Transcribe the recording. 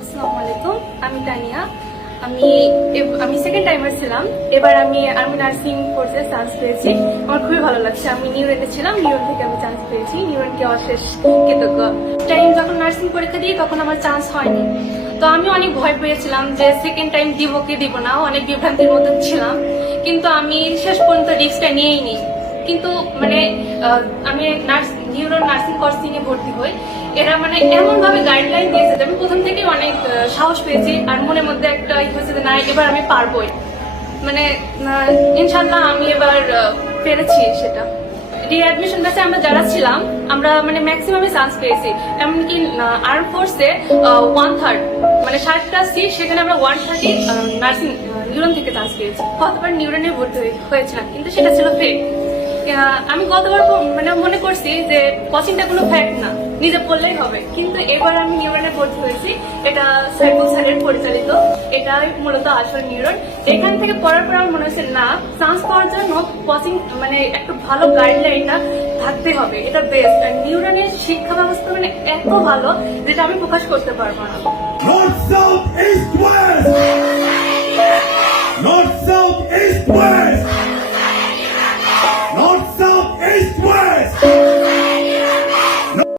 আসসালামু আলাইকুম, আমি তানিয়া। আমি সেকেন্ড টাইমার ছিলাম। এবার আমি নার্সিং কোর্সে চান্স পেয়েছি। আমার খুবই ভালো লাগছে। আমি নিউরনে ছিলাম, নিউরন থেকে আমি চান্স পেয়েছি। নিউরনকে অশেষ কৃতজ্ঞ। টাইম যখন নার্সিং পরীক্ষা দিই তখন আমার চান্স হয়নি, তো আমি অনেক ভয় পেয়েছিলাম যে সেকেন্ড টাইম দিব কি দিব না, অনেক বিভ্রান্তির মধ্যে ছিলাম। কিন্তু আমি শেষ পর্যন্ত রিস্কটা নিয়েই নিই। কিন্তু মানে আমি নিউরো নার্সিং কোর্সিং এ ভর্তি হই। এরা মানে এমন ভাবে গাইডলাইন দিয়েছে যে আমি প্রথম থেকে অনেক সাহস পেয়েছি, আর মনের মধ্যে একটা হয়েছে যে না, এবার আমি পারবোই। মানে ইনশাল্লাহ আমি এবার পেরেছি সেটা। রিঅ্যাডমিশন ব্যাচে আমরা যারা ছিলাম, আমরা মানে ম্যাক্সিমামে চান্স পেয়েছি। এমনকি আর্ম ফোর্সে 1/3 মানে 60টা সিট, সেখানে আমরা 130 নার্সিং নিউরন থেকে চান্স পেয়েছি। কতবার নিউরনে ভর্তি হয়েছিলাম, কিন্তু সেটা ছিল ফেক। আমি গতবার মানে মনে করছি যে কোচিংটা কোনো ফ্যাক্ট না, নিজে পড়লেই হবে। কিন্তু এবার আমি নিউরনে ভর্তি হয়েছি। এটা সাইফুল স্যারের পরিচালিত, এটাই মূলত আসল নিউরন। এখান থেকে পড়ার পর আমার মনে হচ্ছে না, চান্স পাওয়ার জন্য কোচিং মানে একটা ভালো গাইডলাইনটা থাকতে হবে, এটা বেস্ট। আর নিউরনের শিক্ষা ব্যবস্থা মানে এত ভালো যেটা আমি প্রকাশ করতে পারবো না।